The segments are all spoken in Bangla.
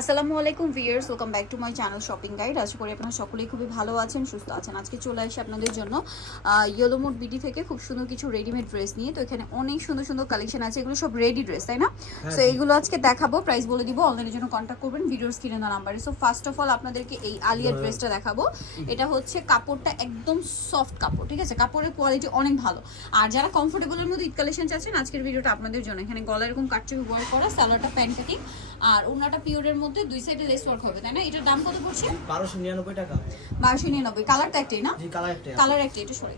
আসসালামু আলাইকুম viewers, welcome back to my channel shopping guide. আশা করি আপনারা সকলেই খুবই ভালো আছেন, সুস্থ আছেন। আজকে চলে আসি আপনাদের জন্য ইয়েলো মুড বিডি থেকে খুব সুন্দর কিছু রেডিমেড ড্রেস নিয়ে। তো এখানে অনেক সুন্দর সুন্দর কালেকশন আছে, এগুলো সব রেডি ড্রেস, তাই না? সো এইগুলো আজকে দেখাবো, প্রাইস বলে দিব, অনলাইনের জন্য কন্ট্যাক্ট করবেন ভিডিওর স্ক্রিনে দেওয়া নাম্বারে। সো ফার্স্ট অফ অল আপনাদেরকে এই আলিয়া ড্রেসটা দেখাবো। এটা হচ্ছে কাপড়টা একদম সফট কাপড়, ঠিক আছে? কাপড়ের কোয়ালিটি অনেক ভালো। আর যারা কমফোর্টেবলের মধ্যে ঈদ কালেকশন চাচ্ছেন, আজকের ভিডিওটা আপনাদের জন্য। এখানে গলা এরকম কাটচুপি ওয়ার্ক করা, সালোয়ারটা প্যান্ট কাটিং, আর ওনাটা পিওরের মধ্যে দুই সাইডে লেস ওয়ার্ক হবে, তাই না? এটার দাম কত পড়ছে? 1299 টাকা। 1299। কালারটা একটাই না? জি, কালার একটাই। কালার একটাই, এটা সরে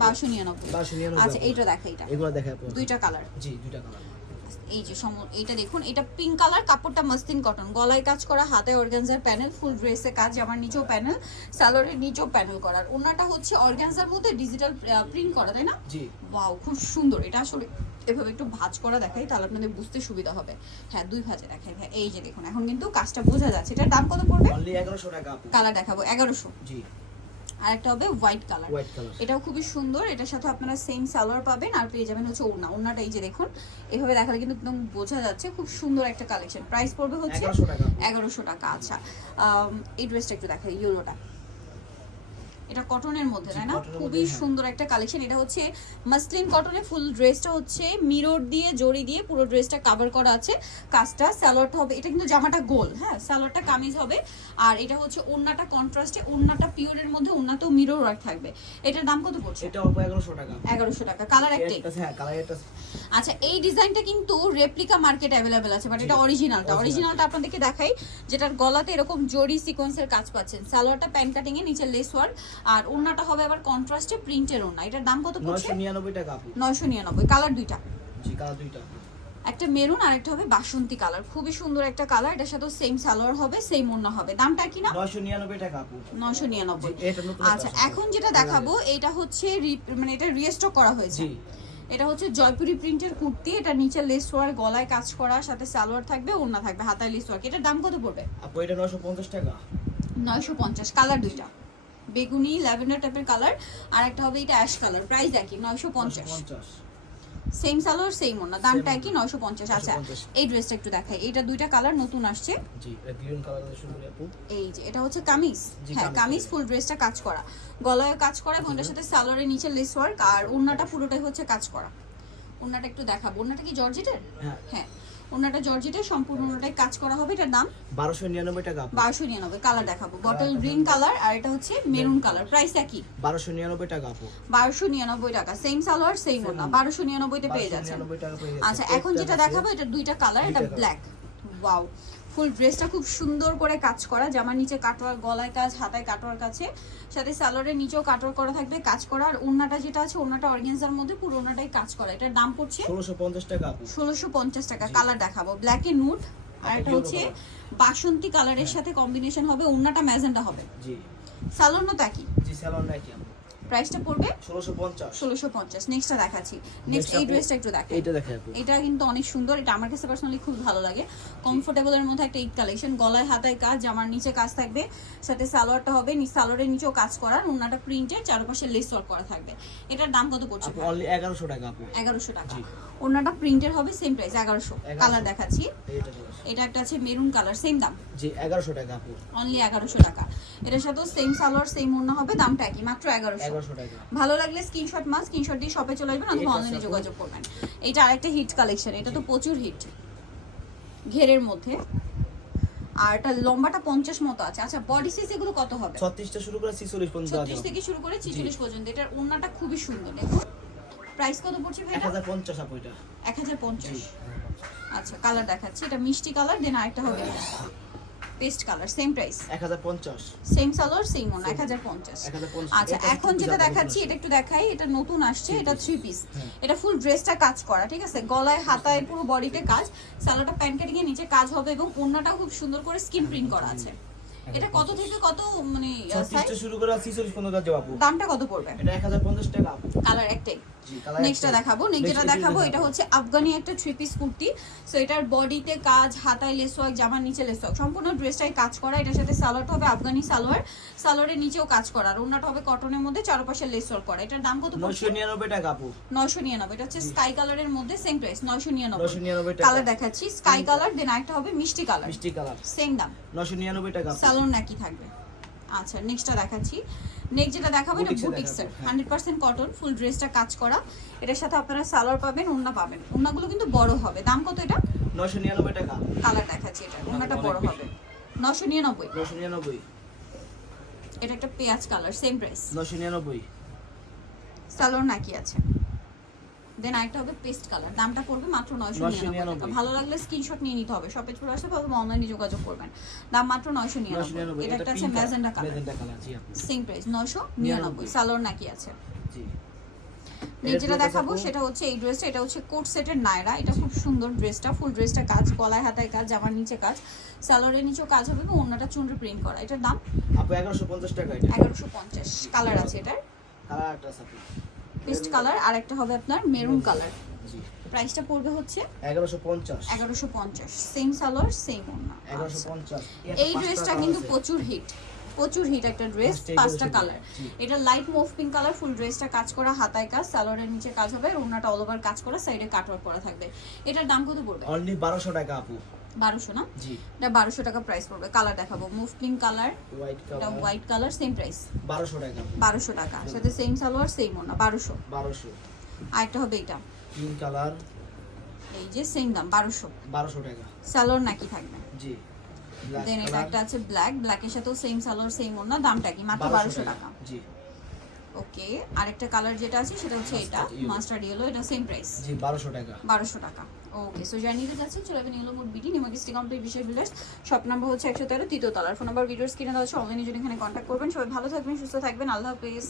1299। 1299। আচ্ছা, এইটা দেখা, এটা এগুলো দেখায় আপু। দুইটা কালার। জি, দুইটা কালার। এই যে এইটা দেখুন, এটা পিঙ্ক কালার, কাপড়টা মসলিন কটন, গলায় কাজ করা, হাতে অর্গানজার প্যানেল, ফুল ড্রেসে কাজ, আমার নিচেও প্যানেল, সালোয়ারের নিচেও প্যানেল করার। ওনাটা হচ্ছে অর্গানজার মধ্যে ডিজিটাল প্রিন্ট করা, তাই না? জি। ওয়াও, খুব সুন্দর। এটা আসলে এভাবে একটু ভাঁজ করা দেখাই, তাহলে আপনাদের বুঝতে সুবিধা হবে। হ্যাঁ, দুই ভাঁজে দেখাই ভাই। এই যে দেখুন, এখন কিন্তু কাজটা বোঝা যাচ্ছে। এটার দাম কত পড়বে? অনলি 1100 টাকা আপু। কালার দেখাবো 1100। জি। আরেকটা হবে হোয়াইট কালার। হোয়াইট কালার, এটাও খুবই সুন্দর। এটার সাথে আপনারা সেম সালোয়ার পাবেন, আর পেয়ে যাবেন হচ্ছে ওড়না। ওড়নাটা এই যে দেখুন, এভাবে দেখালে কিন্তু একদম বোঝা যাচ্ছে। খুব সুন্দর একটা কালেকশন। প্রাইস পড়বে হচ্ছে 1100 টাকা। 1100 টাকা। আচ্ছা, এই ড্রেসটা একটু দেখাই, ইয়েলোটা। এটা কটনের মধ্যে, তাই না? খুবই সুন্দর একটা কালেকশন। এটা হচ্ছে মাসলিন কটনে, ফুল ড্রেসটা হচ্ছে মিরর দিয়ে, জড়ি দিয়ে পুরো ড্রেসটা কভার করা আছে। কাজটা, সালোয়ারটা হবে, এটা কিন্তু জামাটা গোল, হ্যাঁ, সালোয়ারটা কামিজ হবে। আর এটা হচ্ছে ওড়নাটা কন্ট্রাস্টে, ওড়নাটা পিওরের মধ্যে, ওড়নাতেও মিরর ওয়ার্ক থাকবে। এটার দাম কত পড়ছে? এটা অল্প 1100 টাকা। 1100 টাকা। কালার একটাই? হ্যাঁ, কালার একটা। আচ্ছা, এই ডিজাইনটা কিন্তু রেপ্লিকা মার্কেটে অ্যাভেলেবেল আছে, বাট এটা অরিজিনালটা আপনাদেরকে দেখাই, যেটার গলাতে এরকম জরি সিকোয়েন্সের কাজ পাচ্ছেন। সালোয়ারটা প্যান্ট কাটিং এ, নিচে লেস ওয়ার্ক, আর ওড়নাটা হবে আবার কন্ট্রাস্টে প্রিন্টের ওড়না। এটার দাম কত পড়ছে? 999 টাকা আপু। 999। কালার দুইটা? জি, কালার দুইটা। একটা মেরুন আর একটা হবে বাসন্তী কালার। খুবই সুন্দর একটা কালার। এটার সাথে সেম সালোয়ার হবে, সেম ওড়না হবে। দামটা কি না? 999 টাকা আপু। 999। এটা নতুন। আচ্ছা, এখন যেটা দেখাবো, এটা হচ্ছে মানে এটা রিস্টক করা হয়েছে। জি। এটা হচ্ছে জয়পুরি প্রিন্টের কুর্তি। এটা নিচে লেস ওয়ার্ক, গলায় কাজ করা, সাথে সালোয়ার থাকবে, ওড়না থাকবে, হাতায় লেস ওয়ার্ক। এটার দাম কত পড়বে? আপু এটা 950 টাকা। 950। কালার দুইটা, বেগুনি ল্যাভেন্ডার টাইপের কালার, আর একটা হবে এটা অ্যাশ কালার। প্রাইস একই, 950। সেম সালোয়ার, সেম ওড়না, দামটা একই, 950। আচ্ছা, এই ড্রেসটা একটু দেখাই। এটা দুইটা কালার নতুন আসছে। জি, এটা গ্রিন কালার দিয়ে শুরু করে আপু। এই যে এটা হচ্ছে কামিজ। হ্যাঁ, কামিজ, ফুল ড্রেসটা কাজ করা, গলায় কাজ করা, এবং এটার সাথে সালোয়ারের নিচে লেস ওয়ার্ক, আর ওড়নাটা পুরোটাই হচ্ছে কাজ করা। ওড়নাটা একটু দেখাবো। ওড়নাটা কি জর্জেটের? হ্যাঁ, ওড়নাটা জর্জেটের, সম্পূর্ণ ওড়নাটাই কাজ করা হবে। এটার দাম 1299 টাকা আপু। 1299। কালার দেখাবো, বটল গ্রিন কালার, আর এটা হচ্ছে মেরুন কালার। প্রাইস একই, 1299 টাকা আপু। 1299 টাকা। সেম সালোয়ার, সেম ওড়না, 1299 তে পেয়ে যাচ্ছেন। 1299 টাকা পেয়ে যাচ্ছেন। আচ্ছা, এখন যেটা দেখাবো, এটা দুইটা কালার, এটা ব্ল্যাক। ওয়াও, ফুল ড্রেসটা খুব সুন্দর করে কাজ করা, জামার নিচে কাটওয়ার, গলায় কাজ, হাতায় কাটওয়ার কাছে, সাথে সালোয়ারের নিচেও কাটওয়ার করা থাকবে, কাজ করা। আর ওড়নাটা যেটা আছে, ওড়নাটা অর্গানজার মধ্যে, পুরো ওড়নাটাই কাজ করা। এটার দাম পড়ছে 1650 টাকা আপু। 1650 টাকা। কালার দেখাবো, ব্ল্যাক এ নুড, আর এটা হচ্ছে বাসন্তী কালারের সাথে কম্বিনেশন হবে। ওড়নাটা ম্যাজেন্টা হবে। জি। সালোয়ার না তাকি? জি, সালোয়ার নাকি আপু। প্রাইসটা পড়বে 1650। 1650। নেক্সটটা দেখাচ্ছি। নেক্সট এই ড্রেসটা একটু দেখাই। এটা দেখাই আপু। এটা কিন্তু অনেক সুন্দর। এটা আমার কাছে পার্সোনালি খুব ভালো লাগে। কমফোর্টেবলের মধ্যে একটা ঈদ কালেকশন। গলায় হাতায় কাজ, জামার নিচে কাজ থাকবে, সাথে সালোয়ারটা হবে, সালোয়ারের নিচেও কাজ করা, ওড়নাটা প্রিন্টের, চারপাশে লেস ওয়ার্ক করা থাকবে। এটার দাম কত পড়ছে? আপু অনলি 1100 টাকা আপু। 1100 টাকা। ওড়নাটা প্রিন্টের হবে, সেম প্রাইস 1100। কালার দেখাচ্ছি। এটা একটা আছে মেরুন কালার, সেম দাম। জি, 1100 টাকা আপু। অনলি 1100 টাকা। এটার সাথে সেম সালোয়ার, সেম ওড়না হবে, দামটা একই, মাত্র 1100 টাকা। ভালো লাগলে স্ক্রিনশট দিয়ে শপে চলে আসবেন, অথবা অনলাইনে যোগাযোগ করবেন। এটা আরেকটা হিট কালেকশন। এটা তো প্রচুর হিট, ঘেরের মধ্যে, আর এটা লম্বাটা 50 মতো আছে। আচ্ছা, বডি সাইজ এগুলো কত হবে? 36 থেকে শুরু করে 46 পর্যন্ত আছে। 36 থেকে শুরু করে 46 পর্যন্ত। এটার ওড়নাটা খুবই সুন্দর, দেখুন। প্রাইস কত পড়ছে ভাই? 1050 আপু এটা। 1050। আচ্ছা, কালার দেখাচ্ছি। এটা মিষ্টি কালার, দেন আরেকটা হবে paste colour, same price 1050। Same salwar, same ওড়না, 1050। আচ্ছা, এখন যেটা দেখাচ্ছি, এটা একটু দেখাই। এটা নতুন আসছে, এটা 3 পিস। এটা ফুল ড্রেসটা কাজ করা, ঠিক আছে? গলায়, হাতায়, পুরো বডিতে কাজ, সালোয়ারটা প্যান্ট কাটিং এর নিচে কাজ হবে, এবং ওড়নাটাও খুব সুন্দর করে স্কিন প্রিন্ট করা আছে। এটা কত থেকে কত মানে 36 সাইজ থেকে শুরু করে 46 পর্যন্ত যাবে আপু। দামটা কত পড়বে? এটা 1050 টাকা আপু। কালার একটাই। জি, কালার নেক্সটটা দেখাবো। নেক্সট যেটা দেখাবো এটা হচ্ছে আফগানি একটা থ্রি পিস কুর্তি। সো এটার বডিতে কাজ, হাতায় লেস ওয়ার্ক, জামার নিচে লেস ওয়ার্ক, সম্পূর্ণ ড্রেসটাই কাজ করা। এটার সাথে সালোয়ারটা হবে আফগানি সালোয়ার, সালোয়ারের নিচেও কাজ করা, আর ওড়নাটা হবে কটনের মধ্যে, চারপাশে লেস ওয়ার্ক করা। এটার দাম কত পড়ছে? 999 টাকা আপু। 999। এটা হচ্ছে স্কাই কালারের মধ্যে, সেম প্রাইস 999। 999 টাকা। কালার দেখাচ্ছি স্কাই কালার, দেন আরেকটা হবে মিষ্টি কালার, মিষ্টি কালার, সেম দাম 999 টাকা আপু। সালোয়ার নাকি থাকবে। আচ্ছা, নেক্সটটা দেখাচ্ছি। নেক্সট যেটা দেখাবো এটা বুটিক্সের বুটিক্সের, দেখাবো, 100% কটন, ফুল ড্রেসটা কাজ করা। এটার সাথে আপনারা সালোয়ার পাবেন, ওড়না পাবেন। ওড়নাগুলো কিন্তু বড় হবে। দাম কত এটা? 999 টাকা। কালার দেখাচ্ছি, এটা ওড়নাটা বড় হবে 999। 999, এটা একটা পেঁয়াজ কালার, সেম প্রাইস 999, সালোয়ার নাকি আছে। দেন আরেকটা হবে পেস্ট কালার, দামটা পড়বে মাত্র 999 টাকা। ভালো লাগলে স্ক্রিনশট নিয়ে নিতে হবে, শপে চলে আসতে পারবে, অনলাইনে যোগাযোগ করবেন। দাম মাত্র 999। এটা একটা আছে ম্যাজেন্ডা কালার, ম্যাজেন্ডা কালার, জি আপু। Same price 999। সালোয়ার নাকি আছে। জি, নেক্সট যেটা দেখাবো সেটা হচ্ছে এই ড্রেসটা। এটা হচ্ছে কোট সেটের নায়রা। এটা খুব সুন্দর ড্রেসটা, ফুল ড্রেসটা কাজ, গলায় হাতায় কাজ, জামার নিচে কাজ, সালোয়ারের নিচেও কাজ হবে এবং ওড়নাটা চুনরি প্রিন্ট করা। এটার দাম আপু 1150 টাকা এটা। 1150। কালার আছে এটার কালার একটা আছে আপু। পেস্ট কালার, আর একটা হবে আপনার মেরুন কালার। জি, প্রাইসটা পড়বে হচ্ছে 1150। 1150। সেম সালোয়ার, সেম ওড়না। 1150। এই ড্রেসটা কিন্তু প্রচুর হিট, প্রচুর হিট একটা ড্রেস। পাঁচটা পাঁচটা এগুলো কালার। জি। এটা লাইট মুভ পিঙ্ক কালার, ফুল ড্রেসটা কাজ করা, হাতায় কাজ, সালোয়ারের নিচে কাজ হবে, ওড়নাটা অল ওভার কাজ করা, সাইডে কাটওয়ার্ক করা থাকবে। এটার দাম কত পড়বে? অনলি 1200 টাকা আপু। 1200 না? জি, এটা 1200 টাকা প্রাইস পড়বে। কালার দেখাবো, মুভ পিঙ্ক কালার, হোয়াইট এটা colour, white colour, same price 1200 টাকা আপু। 1200 টাকা। সাথে সেম সালোয়ার, সেম ওড়না, 1200। 1200। আরেকটা হবে এটা, গ্রিন কালার, এই যে সেম দাম 1200। 1200 টাকা। সালোয়ার নাকি থাকবে। জি, ব্ল্যাক দেন এটা কালার, একটা আছে ব্ল্যাক, ব্ল্যাকের সাথেও সেম সালোয়ার, সেম ওড়না, দামটা কি? মাত্র 1200 টাকা। জি, ওকে, আরেকটা কালার যেটা আছে সেটা হচ্ছে এটা মাস্টার্ড ইয়েলো, এটা সেম প্রাইস জি 1200 টাকা। 1200 টাকা। ওকে, সো যারা নিতে যাচ্ছেন চলে যাবেন ইয়েলো মোড বিডি, নিমাকিস্টি কমপ্লিট বিশেষ ভিলেজ, শপ নাম্বার হচ্ছে 113, তৃতীয় তলার। ফোন নাম্বার ভিডিওস কিনে দেওয়া হচ্ছে, অনলাইনে যদি এখানে কন্ট্যাক্ট করবেন। সবাই ভালো থাকবেন, সুস্থ থাকবেন, আল্লাহ হাফেজ।